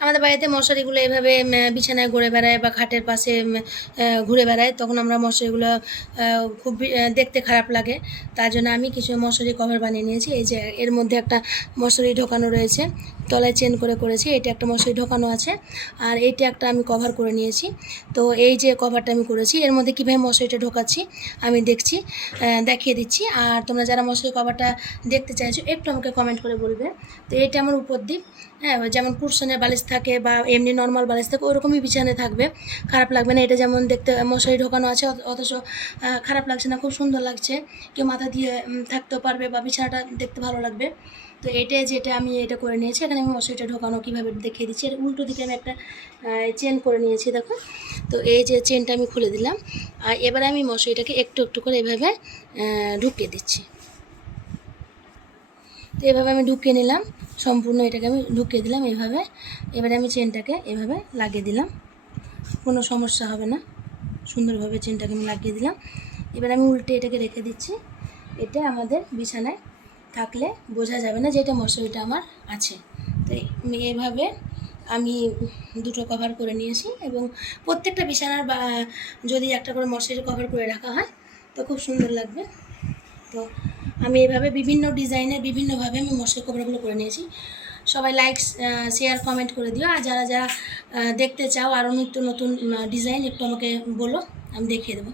আমাদের বাড়িতে মশারিগুলো এভাবে বিছানায় ঘুরে বেড়ায় বা খাটের পাশে ঘুরে বেড়ায়, তখন আমরা মশারিগুলো খুব দেখতে খারাপ লাগে। তার জন্য আমি কিছু মশারি কভার বানিয়ে নিয়েছি। এই যে এর মধ্যে একটা মশারি ঢোকানো রয়েছে, তলায় চেন করে করেছি। এটা একটা মশারি ঢোকানো আছে, আর এইটা একটা আমি কভার করে নিয়েছি। তো এই যে কভারটা আমি করেছি, এর মধ্যে কীভাবে মশারিটা ঢোকাচ্ছি আমি দেখিয়ে দিচ্ছি। আর তোমরা যারা মশারি কভারটা দেখতে চাইছো একটু আমাকে কমেন্ট করে বলবে। তো এটা আমার উপর দিক, হ্যাঁ, যেমন কুশনের বালিশ থাকে বা এমনি নর্মাল বালিশ থাকে ওরকমই বিছানায় থাকবে, খারাপ লাগবে না। এটা যেমন দেখতে মশারি ঢোকানো আছে, অথচ খারাপ লাগছে না, খুব সুন্দর লাগছে। কেউ মাথা দিয়ে থাকতেও পারবে বা বিছানাটা দেখতে ভালো লাগবে। তো যেটা আমি এটা করে নিয়েছি, এখানে আমি মশারিটা ঢোকানো কীভাবে দেখিয়ে দিচ্ছি। এর উল্টো দিকে আমি একটা চেন করে নিয়েছি, দেখো। তো এই যে চেনটা আমি খুলে দিলাম, আর এবারে আমি মশারিটাকে একটু একটু করে এভাবে ঢুকিয়ে দিচ্ছি। তো এভাবে আমি ঢুকিয়ে নিলাম, সম্পূর্ণ এটাকে আমি ঢুকিয়ে দিলাম এইভাবে। এবারে আমি চেনটাকে এভাবে লাগিয়ে দিলাম, কোনো সমস্যা হবে না, সুন্দরভাবে চেনটাকে আমি লাগিয়ে দিলাম। এবার আমি উল্টে এটাকে রেখে দিচ্ছি। এটা আমাদের বিছানায় থাকলে বোঝা যাবে না যে এটা মশারিটা আমার আছে। তো এভাবে আমি দুটো কভার করে নিয়েছি, এবং প্রত্যেকটা বিছানার বা যদি একটা করে মশারি কভার করে রাখা হয় তো খুব সুন্দর লাগবে। তো আমি এভাবে বিভিন্ন ডিজাইনের বিভিন্নভাবে আমি মশারি কভারগুলো করে নিয়েছি। সবাই লাইক, শেয়ার, কমেন্ট করে দিও। আর যারা যারা দেখতে চাও আরও নিত্য নতুন ডিজাইন একটু আমাকে বলো, আমি দেখিয়ে দেবো।